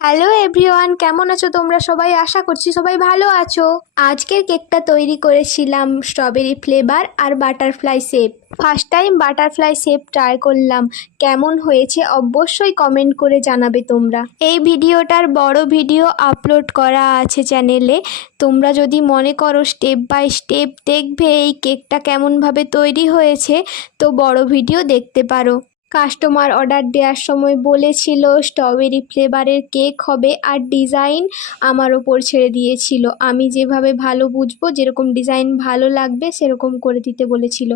Hello everyone, কেমন আছো তোমরা সবাই? আশা করছি সবাই ভালো আছো। আজকের কেকটা তৈরি করেছিলাম স্ট্রবেরি ফ্লেভার আর butterfly shape. First time butterfly shape try করলাম, কেমন হয়েছে অবশ্যই কমেন্ট করে জানাবে তোমরা। এই ভিডিওটার বড় ভিডিও আপলোড করা আছে চ্যানেলে, তোমরা যদি মনে করো স্টেপ বাই স্টেপ দেখবে এই কেকটা কেমনভাবে তৈরি হয়েছে, তো বড় ভিডিও দেখতে পারো। কাস্টমার অর্ডার দেওয়ার সময় বলেছিল স্ট্রবেরি ফ্লেভারের কেক হবে, আর ডিজাইন আমার ওপর ছেড়ে দিয়েছিল। আমি যেভাবে ভালো বুঝবো, যেরকম ডিজাইন ভালো লাগবে সেরকম করে দিতে বলেছিল।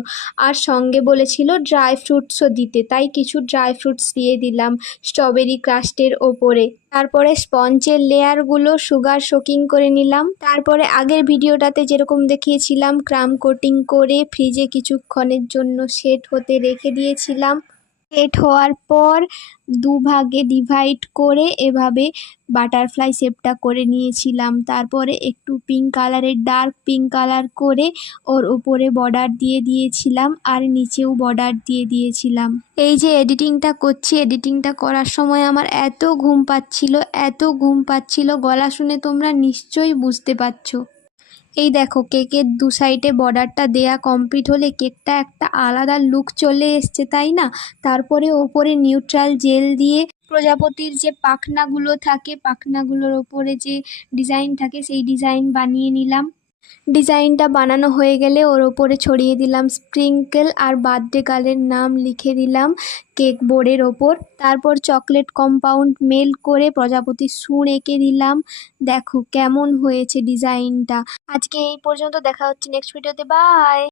আর সঙ্গে বলেছিল ড্রাই ফ্রুটসও দিতে, তাই কিছু ড্রাই ফ্রুটস দিয়ে দিলাম স্ট্রবেরি ক্রাস্টের ওপরে। তারপরে স্পঞ্জের লেয়ারগুলো সুগার সোকিং করে নিলাম। তারপরে আগের ভিডিওটাতে যেরকম দেখিয়েছিলাম ক্রাম কোটিং করে ফ্রিজে কিছুক্ষণের জন্য সেট হতে রেখে দিয়েছিলাম। সেট হওয়ার পর দুভাগে ডিভাইড করে এভাবে বাটারফ্লাই শেপটা করে নিয়েছিলাম। তারপরে একটু পিঙ্ক কালারের ডার্ক পিঙ্ক কালার করে ওর উপরে বর্ডার দিয়ে দিয়েছিলাম, আর নিচেও বর্ডার দিয়ে দিয়েছিলাম। এই যে এডিটিংটা করছি, এডিটিংটা করার সময় আমার এত ঘুম পাচ্ছিল, গলা শুনে তোমরা নিশ্চয়ই বুঝতে পারছো। এই দেখো, কেকের দু সাইডে বর্ডারটা দেয়া কমপ্লিট হলে কেকটা একটা আলাদা লুক চলে এসছে, তাই না? তারপরে ওপরে নিউট্রাল জেল দিয়ে প্রজাপতির যে পাখনাগুলো থাকে, পাখনাগুলোর ওপরে যে ডিজাইন থাকে সেই ডিজাইন বানিয়ে নিলাম। ডিজাইনটা বানানো হয়ে গেলে ওর ওপরে ছড়িয়ে দিলাম স্প্রিঙ্কেল, আর বার্থডে গার্লের নাম লিখে দিলাম কেক বোর্ডের ওপর। তারপর চকলেট কম্পাউন্ড মেল্ট করে প্রজাপতির সুর এঁকে দিলাম। দেখো কেমন হয়েছে ডিজাইনটা। আজকে এই পর্যন্ত, দেখা হচ্ছে নেক্সট ভিডিওতে। বাই।